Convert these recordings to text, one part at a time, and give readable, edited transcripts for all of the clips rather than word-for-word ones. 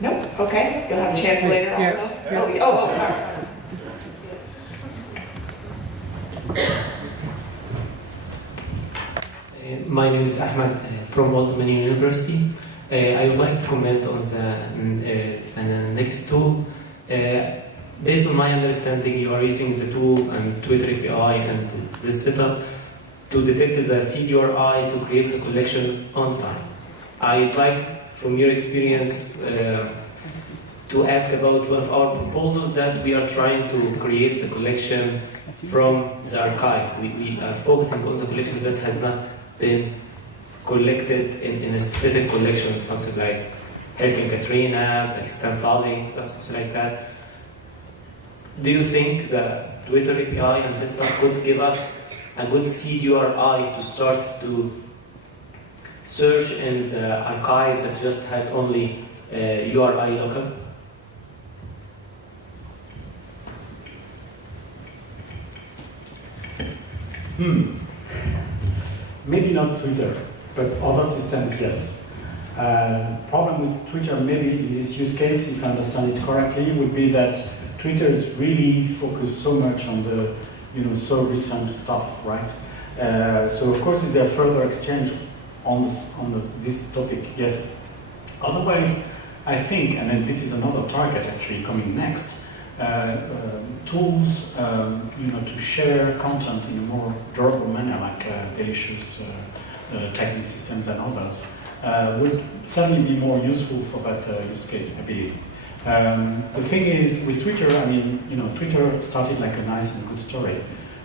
No? Okay, you'll have a chance later also? Yeah. Oh, sorry. My name is Ahmed from Ottomani University. I would like to comment on the next tool. Based on my understanding, you are using the tool and Twitter API and the setup to detect the CDRI to create the collection on time. I'd like, from your experience, to ask about one of our proposals that we are trying to create the collection from the archive. We are focusing on the collection that has not been collected in a specific collection, something like Hurricane Katrina, Pakistan flooding, something like that. Do you think the Twitter API and system could give us a good CDRI to start to search in the archives that just has only URI local? Maybe not Twitter, but other systems, yes. Problem with Twitter, maybe in this use case, if I understand it correctly, would be that Twitter is really focused so much on the, so recent stuff, right? So of course, is there further exchange on this topic? Yes. Otherwise, I think, and then this is another target actually coming next. Tools, to share content in a more durable manner, like Delicious, tagging systems, and others, would certainly be more useful for that use case, I believe. The thing is, with Twitter, Twitter started like a nice and good story.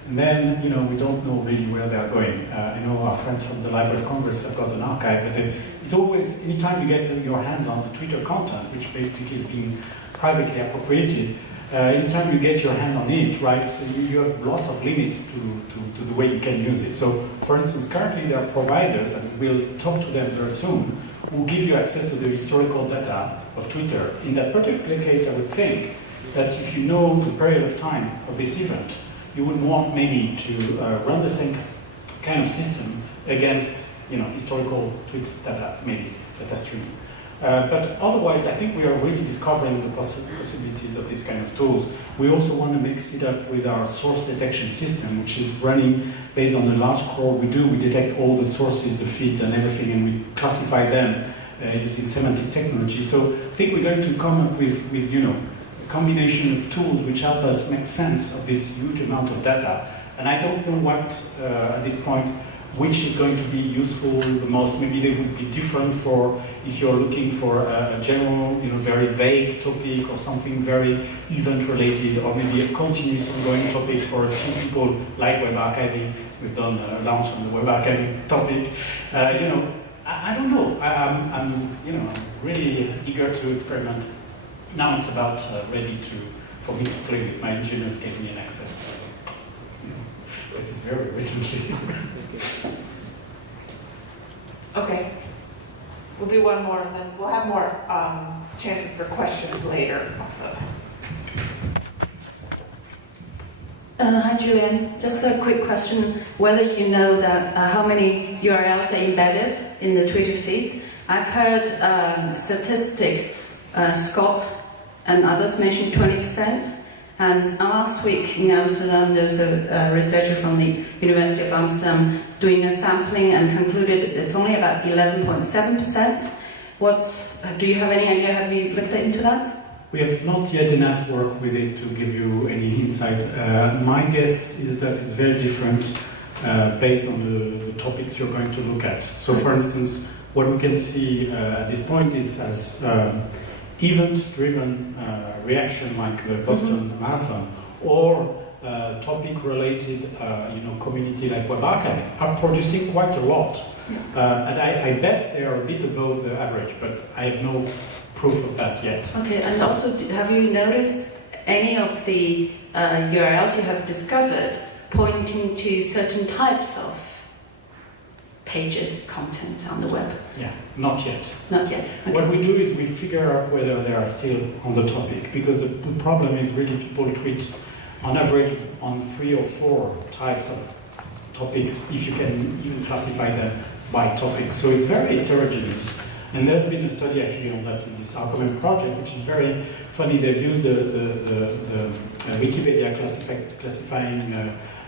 And then, we don't know really where they are going. I know our friends from the Library of Congress have got an archive, but it always, anytime you get your hands on the Twitter content, which basically is being privately appropriated, anytime you get your hand on it, right, so you have lots of limits to the way you can use it. So, for instance, currently there are providers, and we'll talk to them very soon, who give you access to the historical data of Twitter. In that particular case, I would think that if you know the period of time of this event, you would want maybe to run the same kind of system against, historical tweets data, maybe, data stream. But otherwise, I think we are really discovering the possibilities of these kind of tools. We also want to mix it up with our source detection system, which is running based on the large crawl we do. We detect all the sources, the feeds, and everything, and we classify them using semantic technology. So I think we're going to come up with a combination of tools which help us make sense of this huge amount of data. And I don't know what, at this point, which is going to be useful the most. Maybe they would be different for if you're looking for a general, very vague topic or something very event-related, or maybe a continuous ongoing topic for a few people like web archiving. We've done a launch on the web archiving topic. I don't know. I'm really eager to experiment. Now it's about ready for me to play with. My engineers gave me an access. It is very recently. Okay. We'll do one more, and then we'll have more chances for questions later also. Hi, Julian. Just a quick question. Whether you know that how many URLs are embedded in the Twitter feeds? I've heard statistics, Scott and others mentioned 20%. And last week in Amsterdam, there was a researcher from the University of Amsterdam doing a sampling and concluded it's only about 11.7%. Do you have any idea? Have you looked into that? We have not yet enough work with it to give you any insight. My guess is that it's very different based on the topics you're going to look at. So, for instance, what we can see at this point is as event-driven reaction like the Boston Marathon or topic-related community like web archiving are producing quite a lot. And I bet they are a bit above the average, but I have no proof of that yet. Okay, and also have you noticed any of the URLs you have discovered pointing to certain types of pages, content on the web? Yeah, not yet. Not yet. Okay. What we do is we figure out whether they are still on the topic, because the problem is really people tweet on average on 3 or 4 types of topics, if you can even classify them by topic. So it's very heterogeneous. And there's been a study actually on that in this Argument project, which is very funny. They've used the Wikipedia classifying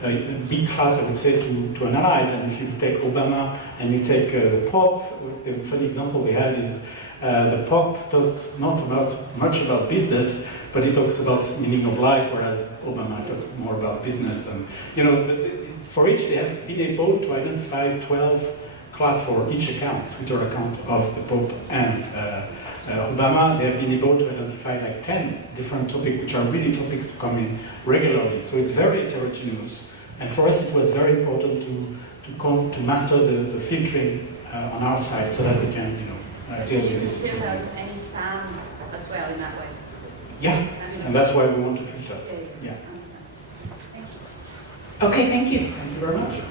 a big class, I would say, to analyze. And if you take Obama and you take the Pope, the funny example they had is the Pope talks not much about business, but he talks about meaning of life, whereas Obama talks more about business. And for each, they have been able to identify 12 class for each account, Twitter account of the Pope and Obama. They have been able to identify like 10 different topics, which are really topics coming regularly. So it's very heterogeneous. And for us, it was very important to master the filtering on our side, so that we can, deal with this. You filter out any spam as well in that way. Yeah, and that's why we want to filter. Yeah. Yeah. Thank you. Okay, thank you. Thank you very much.